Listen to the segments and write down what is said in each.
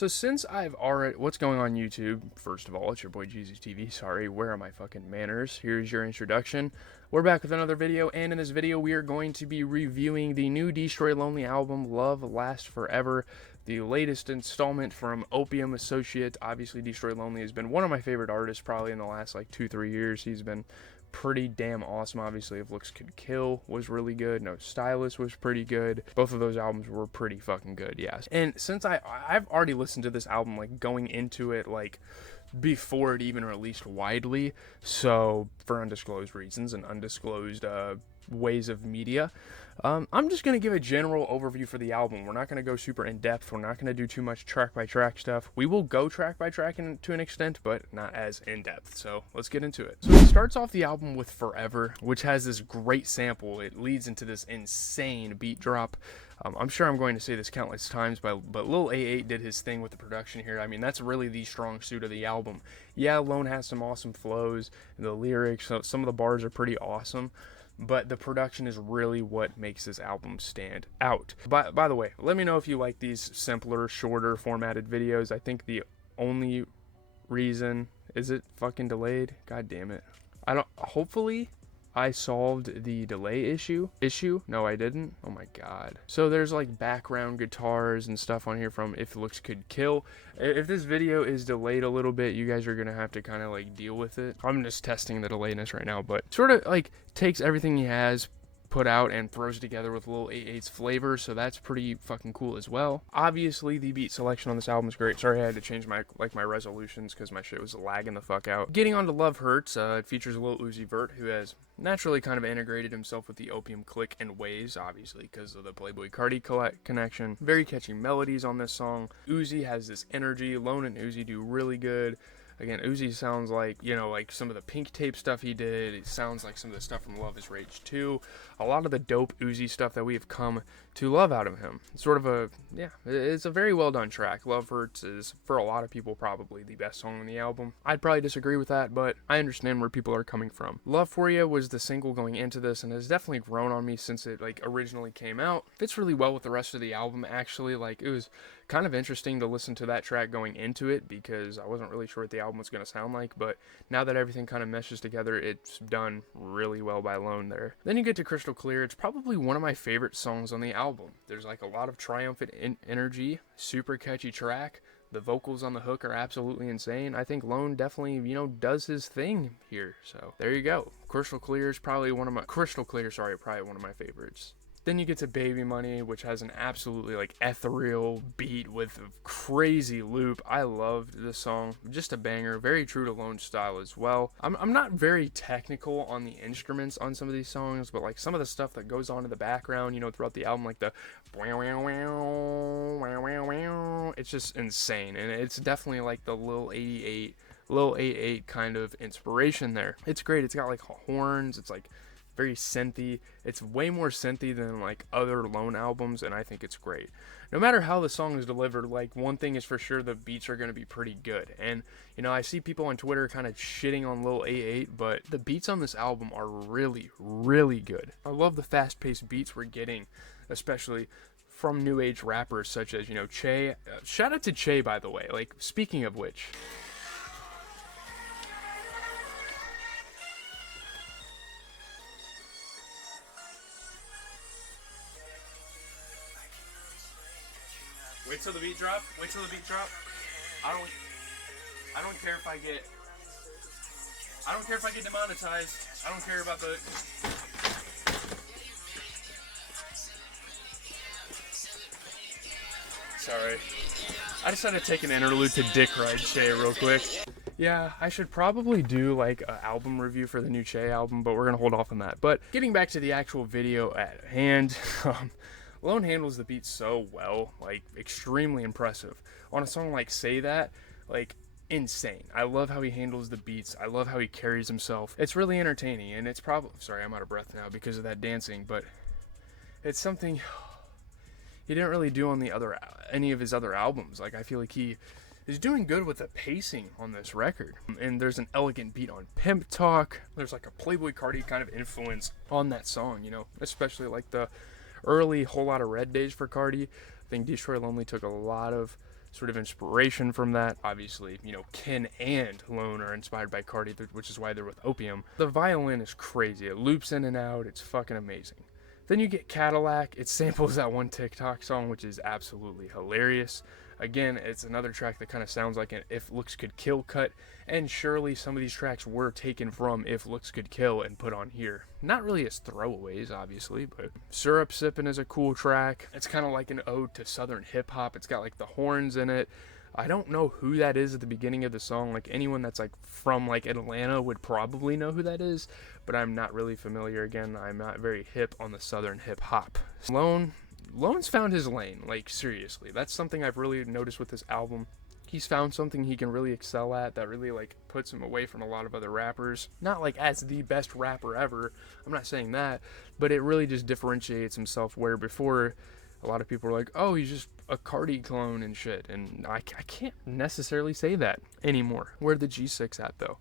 So since I've already, what's going on YouTube? First of all, it's your boy Jesus TV. Sorry, where are my fucking manners? Here's your introduction. We're back with another video, and in this video we are going to be reviewing the new Destroy Lonely album, Love Lasts Forever, the latest installment from Opium Associate. Obviously, Destroy Lonely has been one of my favorite artists probably in the last like 2-3 years. He's been pretty damn awesome. Obviously, If Looks Could Kill was really good. No Stylist was pretty good. Both of those albums were pretty fucking good, yes. And since I've already listened to this album, like going into it, like before it even released widely, so for undisclosed reasons and undisclosed ways of media, I'm just going to give a general overview for the album. We're not going to go super in depth. We're not going to do too much track by track stuff. We will go track by track to an extent, but not as in depth. So let's get into it. So it starts off the album with Forever, which has this great sample. It leads into this insane beat drop. I'm sure I'm going to say this countless times, but Lil A8 did his thing with the production here. I mean, that's really the strong suit of the album. Yeah, Lone has some awesome flows, and the lyrics, so some of the bars are pretty awesome, but the production is really what makes this album stand out. By the way, let me know if you like these simpler, shorter formatted videos. I think the only reason, is it fucking delayed? God damn it. Hopefully I solved the delay issue. No, I didn't. Oh my god. So there's like background guitars and stuff on here from If Looks Could Kill. If this video is delayed a little bit, you guys are gonna have to kind of like deal with it. I'm just testing the delayedness right now, but sort of like takes everything he has put out and throws together with Lil A8's flavor, so that's pretty fucking cool as well. Obviously, the beat selection on this album is great. Sorry I had to change my resolutions because my shit was lagging the fuck out. Getting on to Love Hurts, it features Lil Uzi Vert, who has naturally kind of integrated himself with the Opium clique and ways, obviously because of the Playboi Carti connection. Very catchy melodies on this song. Uzi has this energy. Lone and Uzi do really good. Again, Uzi sounds like, you know, like some of the Pink Tape stuff he did. It sounds like some of the stuff from Love Is Rage 2. A lot of the dope Uzi stuff that we have come to love out of him. It's sort of a, yeah, it's a very well done track. Love Hurts is, for a lot of people, probably the best song on the album. I'd probably disagree with that, but I understand where people are coming from. Love For You was the single going into this, and has definitely grown on me since it, like, originally came out. Fits really well with the rest of the album, actually. Like, it was kind of interesting to listen to that track going into it because I wasn't really sure what the album was going to sound like, but now that everything kind of meshes together, it's done really well by Lone there. Then you get to Crystal Clear. It's probably one of my favorite songs on the album. There's like a lot of triumphant energy, super catchy track. The vocals on the hook are absolutely insane. I think Lone definitely, you know, does his thing here. So there you go. Crystal Clear, probably one of my favorites. Then you get to Baby Money, which has an absolutely like ethereal beat with a crazy loop. I loved this song. Just a banger. Very true to Lone's style as well. I'm not very technical on the instruments on some of these songs, but like some of the stuff that goes on in the background, you know, throughout the album, like the it's just insane. And it's definitely like the Lil A8 kind of inspiration there. It's great. It's got like horns. It's like very synthy. It's way more synthy than like other Lone albums, and I think it's great. No matter how the song is delivered, like one thing is for sure, the beats are going to be pretty good. And you know, I see people on Twitter kind of shitting on Lil A8, but the beats on this album are really, really good. I love the fast-paced beats we're getting, especially from new age rappers such as, you know, Che. Shout out to Che, by the way. Like, speaking of which, wait till the beat drop. Wait till the beat drop. I don't care if I get demonetized. I don't care about the. Sorry. I decided to take an interlude to Dick Ride Che real quick. Yeah, I should probably do like an album review for the new Che album, but we're gonna hold off on that. But getting back to the actual video at hand, Lone handles the beat so well, like extremely impressive. On a song like Say That, like insane. I love how he handles the beats. I love how he carries himself. It's really entertaining, and it's probably, sorry, I'm out of breath now because of that dancing, but it's something he didn't really do on any of his other albums. Like, I feel like he is doing good with the pacing on this record. And there's an elegant beat on Pimp Talk. There's like a Playboi Carti kind of influence on that song, you know, especially like the early Whole Lotta Red days for Carti. I think Destroy Lonely took a lot of sort of inspiration from that. Obviously, you know, Ken and Lone are inspired by Cardi, which is why they're with Opium. The violin is crazy. It loops in and out. It's fucking amazing. Then you get Cadillac. It samples that one TikTok song, which is absolutely hilarious. Again, it's another track that kind of sounds like an If Looks Could Kill cut, and surely some of these tracks were taken from If Looks Could Kill and put on here. Not really as throwaways, obviously, but Syrup Sippin' is a cool track. It's kind of like an ode to Southern hip-hop. It's got like the horns in it. I don't know who that is at the beginning of the song. Like anyone that's like from like Atlanta would probably know who that is, but I'm not really familiar. Again, I'm not very hip on the Southern hip-hop. Lone's found his lane, like seriously. That's something I've really noticed with this album. He's found something he can really excel at that really like puts him away from a lot of other rappers. Not like as the best rapper ever, I'm not saying that, but it really just differentiates himself, where before a lot of people were like, oh, he's just a Cardi clone and shit, and I can't necessarily say that anymore. Where the G6 at though?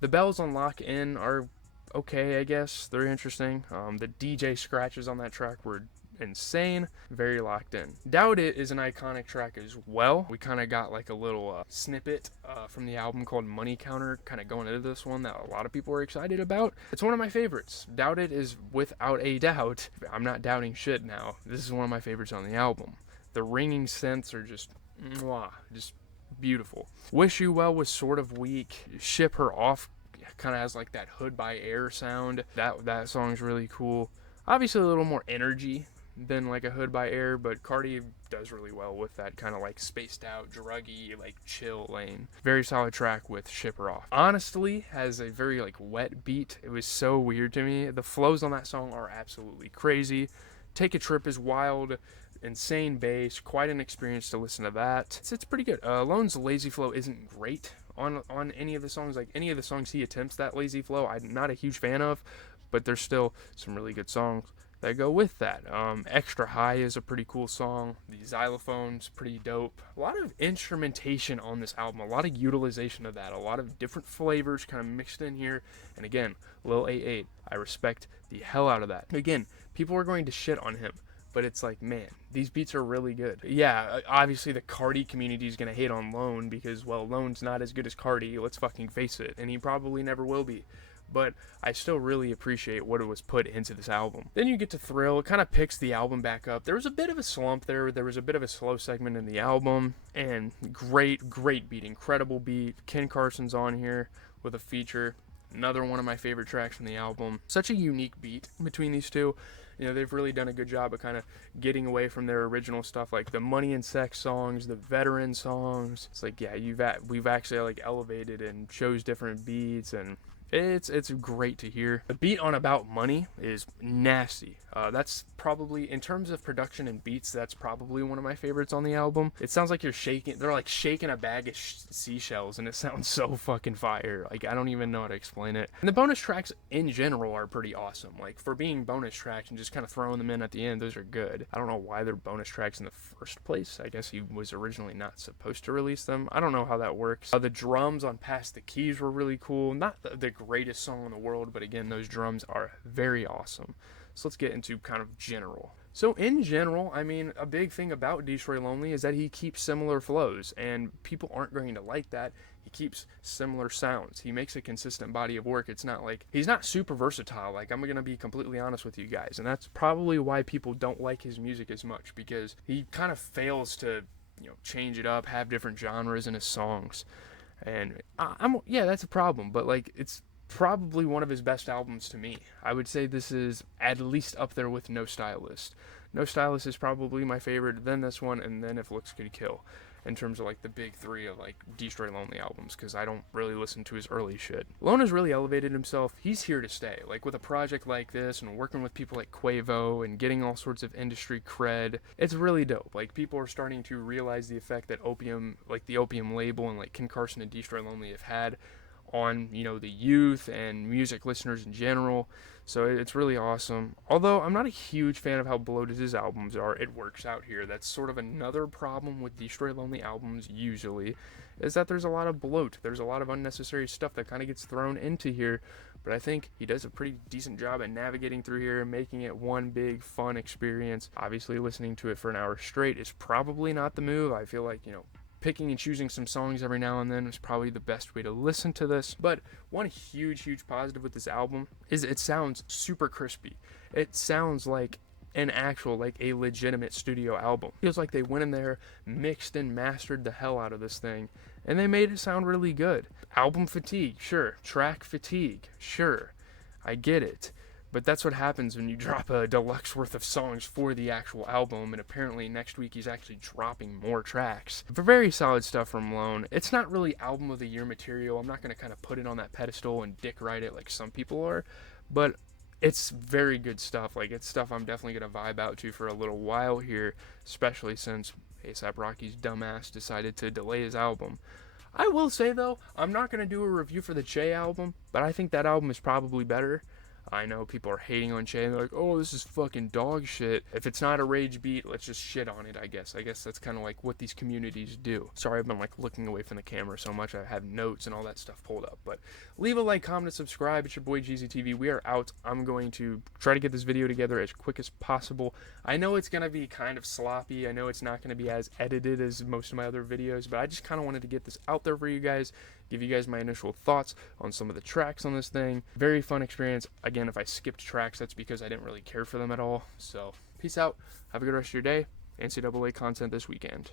The bells on Lock In are okay, I guess. They're interesting. The DJ scratches on that track were insane. Very locked in. Doubt It is an iconic track as well. We kind of got like a little snippet from the album called Money Counter kind of going into this one that a lot of people are excited about. It's one of my favorites. Doubt It is without a doubt. I'm not doubting shit now. This is one of my favorites on the album. The ringing synths are just mwah, just beautiful. Wish You Well was sort of weak. Ship Her Off kind of has like that Hood by Air sound. That song's really cool. Obviously a little more energy than like a Hood by Air, but Cardi does really well with that kind of like spaced out, druggy, like chill lane. Very solid track with Ship Her Off. Honestly, has a very like wet beat. It was so weird to me. The flows on that song are absolutely crazy. Take a Trip is wild, insane bass, quite an experience to listen to that. It's pretty good. Lone's lazy flow isn't great on any of the songs. Like any of the songs he attempts that lazy flow, I'm not a huge fan of, but there's still some really good songs that go with that. Extra High is a pretty cool song. The xylophone's pretty dope. A lot of instrumentation on this album, a lot of utilization of that, a lot of different flavors kind of mixed in here. And again, Lil 88, I respect the hell out of that. Again, people are going to shit on him, but it's like, man, these beats are really good. Yeah, obviously the Cardi community is going to hate on Lone because, well, Lone's not as good as Cardi, let's fucking face it, and he probably never will be. But I still really appreciate what it was put into this album. Then you get to Thrill. It kind of picks the album back up. There was a bit of a slump there. There was a bit of a slow segment in the album. And great beat. Incredible beat. Ken Carson's on here with a feature. Another one of my favorite tracks from the album. Such a unique beat between these two. You know, they've really done a good job of kind of getting away from their original stuff, like the Money and Sex songs, the Veteran songs. It's like, yeah, we've actually like elevated and chose different beats, and it's great to hear. The beat on About Money is nasty. That's probably, in terms of production and beats, that's probably one of my favorites on the album. It sounds like they're like shaking a bag of seashells, and it sounds so fucking fire. Like, I don't even know how to explain it. And the bonus tracks in general are pretty awesome. Like, for being bonus tracks and just kind of throwing them in at the end, those are good. I don't know why they're bonus tracks in the first place. I guess he was originally not supposed to release them. I don't know how that works. The drums on Pass the Keys were really cool. Not the greatest song in the world, but again, those drums are very awesome. So let's get into kind of general. So in general, I mean, a big thing about Destroy Lonely is that he keeps similar flows, and people aren't going to like that. He keeps similar sounds. He makes a consistent body of work. It's not like, he's not super versatile. Like, I'm going to be completely honest with you guys, and that's probably why people don't like his music as much, because he kind of fails to, you know, change it up, have different genres in his songs. And yeah, that's a problem, but like, it's probably one of his best albums to me. I would say this is at least up there with No Stylist. No Stylist is probably my favorite, then this one, and then If Looks Could Kill, in terms of like the big three of like Destroy Lonely albums, because I don't really listen to his early shit. Lone has really elevated himself. He's here to stay. Like, with a project like this and working with people like Quavo and getting all sorts of industry cred, it's really dope. Like, people are starting to realize the effect that Opium, like the Opium label and like Ken Carson and Destroy Lonely have had on, you know, the youth and music listeners in general. So it's really awesome. Although I'm not a huge fan of how bloated his albums are, it works out here. That's sort of another problem with Destroy Lonely albums usually, is that there's a lot of bloat. There's a lot of unnecessary stuff that kind of gets thrown into here. But I think he does a pretty decent job at navigating through here and making it one big fun experience. Obviously, listening to it for an hour straight is probably not the move. I feel like, you know, picking and choosing some songs every now and then is probably the best way to listen to this. But one huge positive with this album is it sounds super crispy. It sounds like an actual, like a legitimate studio album. Feels like they went in there, mixed and mastered the hell out of this thing, and they made it sound really good. Album fatigue, sure. Track fatigue, sure. I get it. But that's what happens when you drop a deluxe worth of songs for the actual album, and apparently next week he's actually dropping more tracks. But very solid stuff from Lone. It's not really album of the year material. I'm not going to kind of put it on that pedestal and dick ride it like some people are, but it's very good stuff. Like, it's stuff I'm definitely going to vibe out to for a little while here, especially since A$AP Rocky's dumbass decided to delay his album. I will say, though, I'm not going to do a review for the Che album, but I think that album is probably better. I know people are hating on Che, and they're like, oh, this is fucking dog shit. If it's not a rage beat, let's just shit on it, I guess. I guess that's kind of like what these communities do. Sorry, I've been like looking away from the camera so much. I have notes and all that stuff pulled up. But leave a like, comment, and subscribe. It's your boy GZTV. We are out. I'm going to try to get this video together as quick as possible. I know it's going to be kind of sloppy. I know it's not going to be as edited as most of my other videos, but I just kind of wanted to get this out there for you guys, give you guys my initial thoughts on some of the tracks on this thing. Very fun experience. Again, if I skipped tracks, that's because I didn't really care for them at all. So peace out. Have a good rest of your day. NCAA content this weekend.